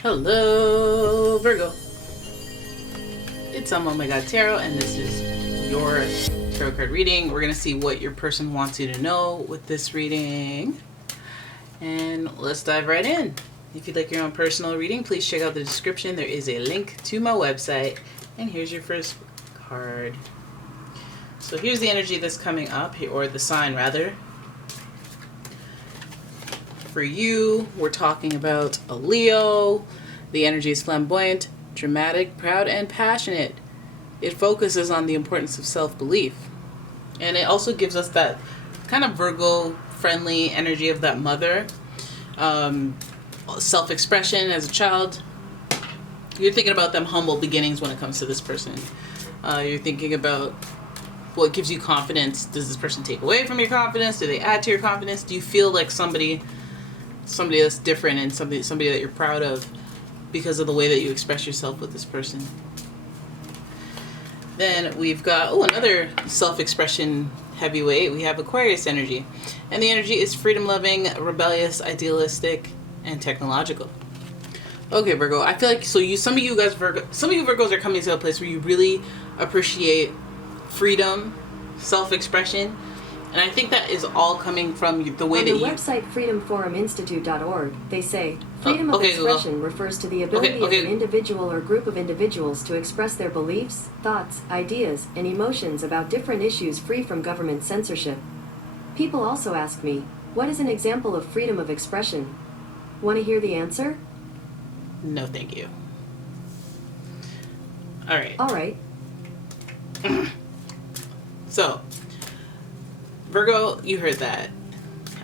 Hello, Virgo. It's umomgtarot, and this is your tarot card reading. We're going to see what your person wants you to know with this reading. And let's dive right in. If you'd like your own personal reading, please check out the description. There is a link to my website. And here's your first card. So here's the energy that's coming up, or the sign rather. For you, we're talking about a Leo. The energy is flamboyant, dramatic, proud, and passionate. It focuses on the importance of self-belief. And it also gives us that kind of Virgo-friendly energy of that mother. Self-expression as a child. You're thinking about them humble beginnings when it comes to this person. You're thinking about what gives you confidence. Does this person take away from your confidence? Do they add to your confidence? Do you feel like somebody that's different and somebody that you're proud of because of the way that you express yourself with this person? Then we've got another self-expression heavyweight. We have Aquarius energy, and the energy is freedom-loving, rebellious, idealistic, and technological. Okay, Virgo, I feel like some of you Virgos are coming to a place where you really appreciate freedom, self-expression. And I think that is all coming from the way that you... On the website freedomforuminstitute.org, they say, freedom of expression refers to the ability of an individual or group of individuals to express their beliefs, thoughts, ideas, and emotions about different issues free from government censorship. People also ask me, what is an example of freedom of expression? Want to hear the answer? No, thank you. All right. So... Virgo, you heard that.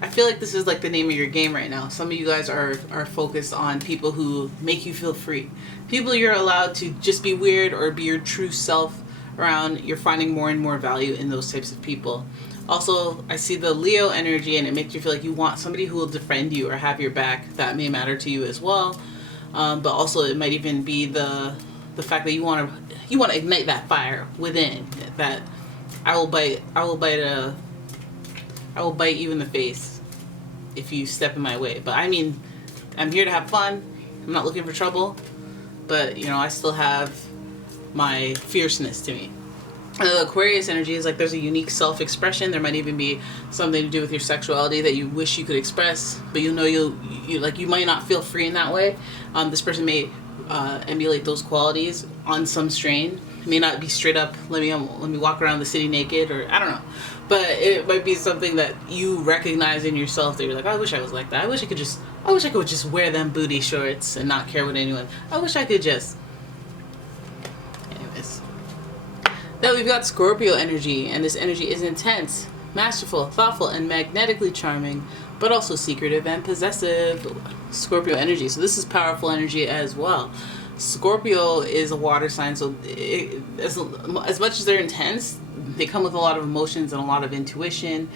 I feel like this is like the name of your game right now. Some of you guys are focused on people who make you feel free. People you're allowed to just be weird or be your true self around. You're finding more and more value in those types of people. Also, I see the Leo energy, and it makes you feel like you want somebody who will defend you or have your back. That may matter to you as well. But also it might even be the fact that you want to ignite that fire within. That I will bite you in the face if you step in my way. But I mean, I'm here to have fun. I'm not looking for trouble. But, I still have my fierceness to me. The Aquarius energy is like there's a unique self-expression. There might even be something to do with your sexuality that you wish you could express, but you might not feel free in that way. This person may emulate those qualities on some strain. It may not be straight up, let me walk around the city naked, or I don't know. But it might be something that you recognize in yourself that you're like, I wish I was like that. I wish I could just wear them booty shorts and not care what anyone. I wish I could just. Anyways. Then we've got Scorpio energy, and this energy is intense, masterful, thoughtful, and magnetically charming, but also secretive and possessive. Scorpio energy. So this is powerful energy as well. Scorpio is a water sign, so as much as they're intense, they come with a lot of emotions and a lot of intuition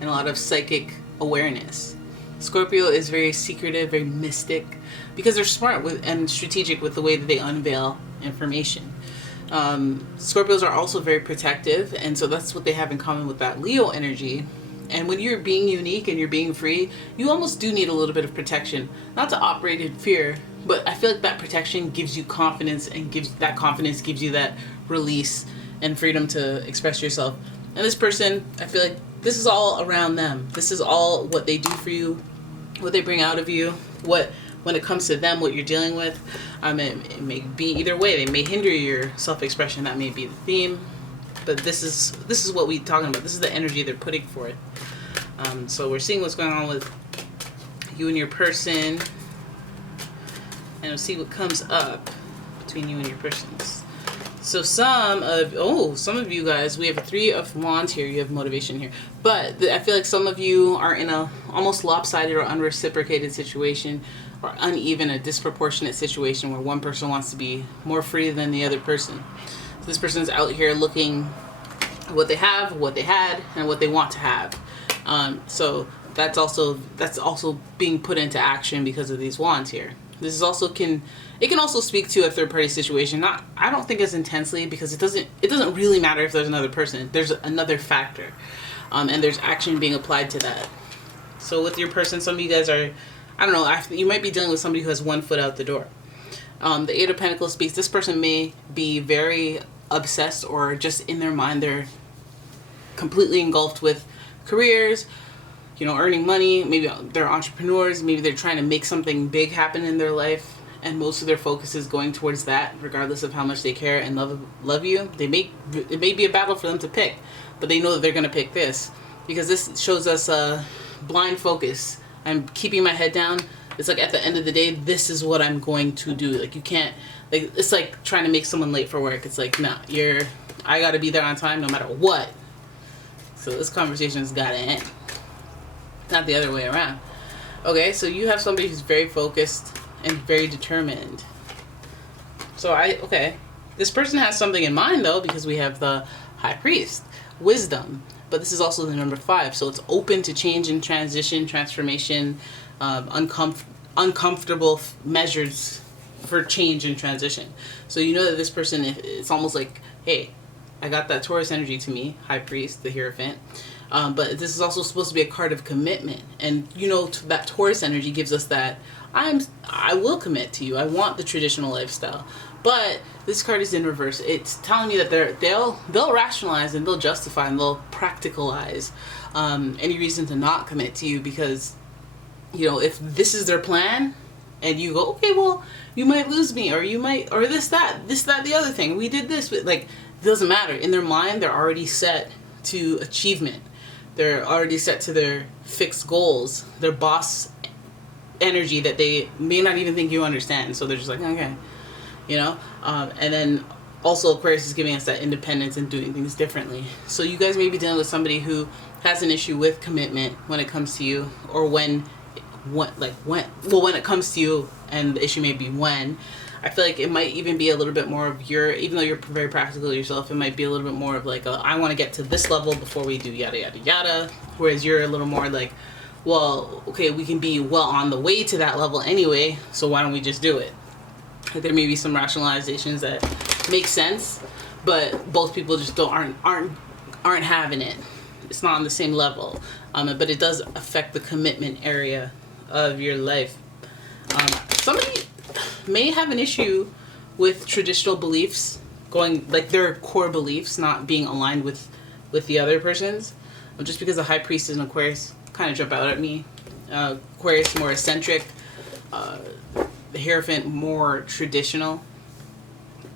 and a lot of psychic awareness. Scorpio is very secretive, very mystic, because they're smart and strategic with the way that they unveil information. Scorpios are also very protective, and so that's what they have in common with that Leo energy. And when you're being unique and you're being free, you almost do need a little bit of protection. Not to operate in fear, but I feel like that protection gives you confidence, and gives you that release and freedom to express yourself. And this person, I feel like this is all around them. This is all what they do for you, what they bring out of you, when it comes to them, what you're dealing with. It may be either way. They may hinder your self-expression. That may be the theme. But this is what we're talking about. This is the energy they're putting for it. So we're seeing what's going on with you and your person, and we'll see what comes up between you and your persons. So some of you guys, we have a 3 of Wands here. You have motivation here, but I feel like some of you are in a almost lopsided or unreciprocated situation, or uneven, a disproportionate situation where one person wants to be more free than the other person. So this person's out here looking at what they have, what they had, and what they want to have. So that's also being put into action because of these wands here. This is also can also speak to a third party situation. I don't think as intensely, because it doesn't really matter if there's another person. There's another factor, and there's action being applied to that. So with your person, some of you guys are, I don't know, you might be dealing with somebody who has one foot out the door. The Eight of Pentacles speaks. This person may be very obsessed, or just in their mind they're completely engulfed with careers, earning money. Maybe they're entrepreneurs. Maybe they're trying to make something big happen in their life, and most of their focus is going towards that, regardless of how much they care and love you. It may be a battle for them to pick, but they know that they're going to pick this, because this shows us a blind focus. I'm keeping my head down. It's like, at the end of the day, this is what I'm going to do. Like, you can't, like, it's like trying to make someone late for work. It's like, nah, I got to be there on time no matter what. So this conversation's got to end. Not the other way around. Okay, so you have somebody who's very focused and very determined. So this person has something in mind, though, because we have the High Priest, wisdom. But this is also the number 5, so it's open to change and transition, transformation, uncomfortable measures for change and transition. So you know that this person, it's almost like, hey, I got that Taurus energy to me, High Priest, the Hierophant. But this is also supposed to be a card of commitment. And that Taurus energy gives us that I will commit to you. I want the traditional lifestyle. But this card is in reverse. It's telling me that they'll rationalize and they'll justify and they'll practicalize any reason to not commit to you, because if this is their plan and you go, okay, well, you might lose me, or you might, or this, that, the other thing. We did this, but like, it doesn't matter. In their mind, they're already set to achievement. They're already set to their fixed goals, their boss energy that they may not even think you understand. So they're just like, okay, and then also Aquarius is giving us that independence and doing things differently. So you guys may be dealing with somebody who has an issue with commitment when it comes to you, or when it comes to you, and the issue may be when. I feel like it might even be a little bit more of even though you're very practical yourself, it might be a little bit more of like, I want to get to this level before we do yada, yada, yada. Whereas you're a little more like, well, okay, we can be well on the way to that level anyway, so why don't we just do it? Like, there may be some rationalizations that make sense, but both people just aren't having it. It's not on the same level, but it does affect the commitment area of your life. Somebody may have an issue with traditional beliefs, going like their core beliefs not being aligned with the other person's. Just because the High Priest is an Aquarius kind of jump out at me. Aquarius more eccentric, the Hierophant more traditional.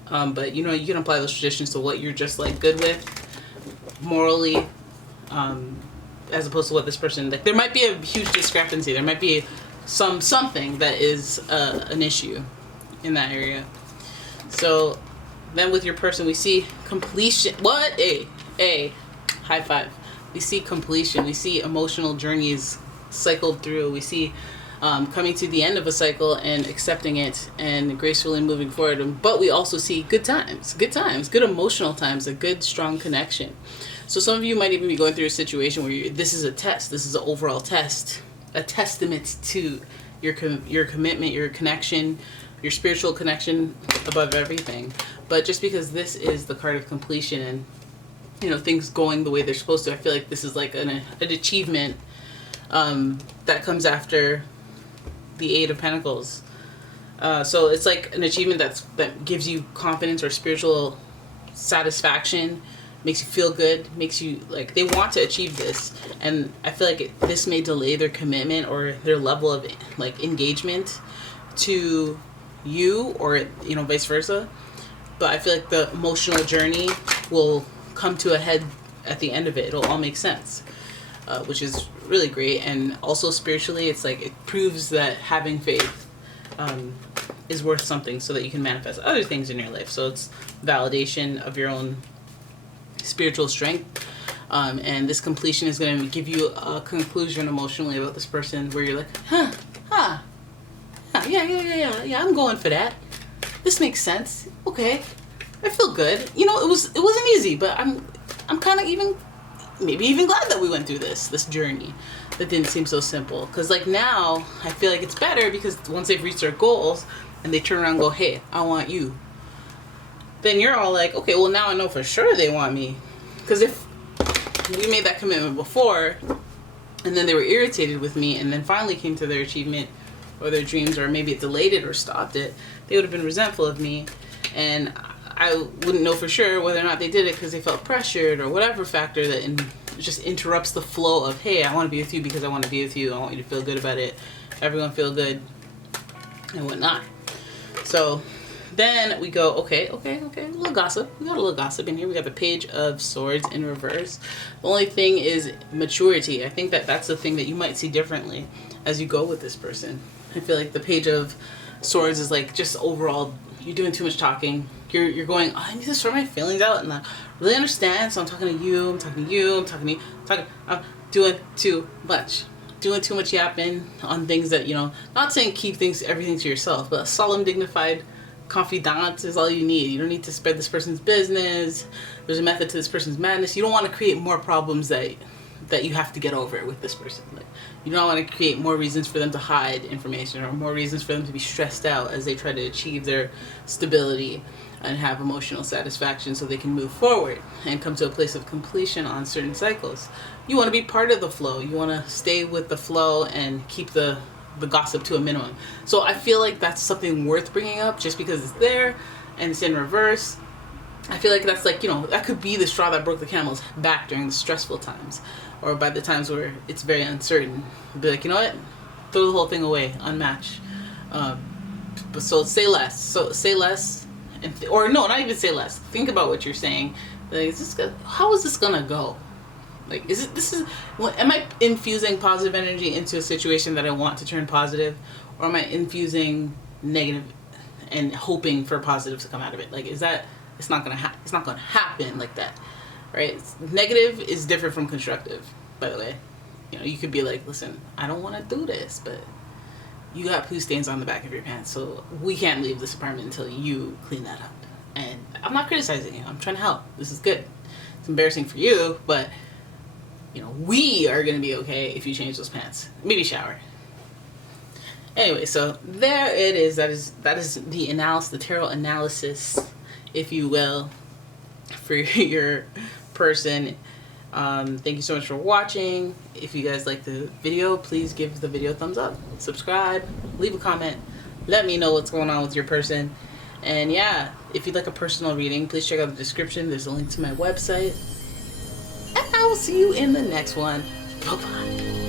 But you can apply those traditions to what you're just like good with morally, as opposed to what this person, like, there might be a huge discrepancy. There might be something that is an issue in that area. So then with your person, we see completion. What? A high five. We see completion. We see emotional journeys cycled through. We see coming to the end of a cycle and accepting it and gracefully moving forward. But we also see good times, good emotional times, a good strong connection. So some of you might even be going through a situation where this is a test. This is an overall test, a testament to your commitment, your connection, your spiritual connection above everything. But just because this is the card of completion and things going the way they're supposed to, I feel like this is like an achievement that comes after the Eight of Pentacles. So it's like an achievement that gives you confidence or spiritual satisfaction, makes you feel good, makes you like they want to achieve this. And I feel like this may delay their commitment or their level of like engagement to you, or vice versa. But I feel like the emotional journey will come to a head at the end of it. It'll all make sense, which is really great. And also spiritually, it's like it proves that having faith is worth something, so that you can manifest other things in your life. So it's validation of your own spiritual strength. And this completion is going to give you a conclusion emotionally about this person where you're like, yeah, I'm going for that. This makes sense. Okay, I feel good. It wasn't easy, but I'm kind of maybe even glad that we went through this journey that didn't seem so simple. Because like now, I feel like it's better, because once they've reached their goals and they turn around and go, hey, I want you, then you're all like, okay, well now I know for sure they want me. Because if we made that commitment before and then they were irritated with me and then finally came to their achievement, or their dreams, or maybe it delayed it or stopped it, they would have been resentful of me. And I wouldn't know for sure whether or not they did it because they felt pressured or whatever factor that just interrupts the flow of, hey, I want to be with you because I want to be with you. I want you to feel good about it. Everyone feel good and whatnot. So then we go, okay, a little gossip. We got a little gossip in here. We got the Page of Swords in reverse. The only thing is maturity. I think that's the thing that you might see differently as you go with this person. I feel like the Page of Swords is like just overall, you're doing too much talking. You're going, I need to sort my feelings out and really understand. So I'm talking to you, I'm doing too much. Doing too much yapping on things that, not saying keep everything to yourself, but a solemn, dignified confidant is all you need. You don't need to spread this person's business. There's a method to this person's madness. You don't want to create more problems that you have to get over with this person. Like, you don't want to create more reasons for them to hide information or more reasons for them to be stressed out as they try to achieve their stability and have emotional satisfaction so they can move forward and come to a place of completion on certain cycles. You want to be part of the flow. You want to stay with the flow and keep the gossip to a minimum. So I feel like that's something worth bringing up just because it's there and it's in reverse. I feel like that's like, that could be the straw that broke the camel's back during the stressful times or by the times where it's very uncertain. Be like, you know what? Throw the whole thing away, unmatch. But so say less. So say less. Or no, not even say less. Think about what you're saying. Like, how is this gonna go? Like, am I infusing positive energy into a situation that I want to turn positive, or am I infusing negative and hoping for positive to come out of it? Like, it's not gonna happen like that, right? Negative is different from constructive, by the way. You could be like, listen, I don't want to do this, but you got poo stains on the back of your pants, so we can't leave this apartment until you clean that up. And I'm not criticizing you. I'm trying to help. This is good. It's embarrassing for you, but we are going to be okay if you change those pants. Maybe shower. Anyway, so there it is. That is the tarot analysis, if you will, for your person. Thank you so much for watching. If you guys like the video, please give the video a thumbs up, subscribe, leave a comment, let me know what's going on with your person. And yeah, if you'd like a personal reading, please check out the description. There's a link to my website. And I will see you in the next one. Bye-bye.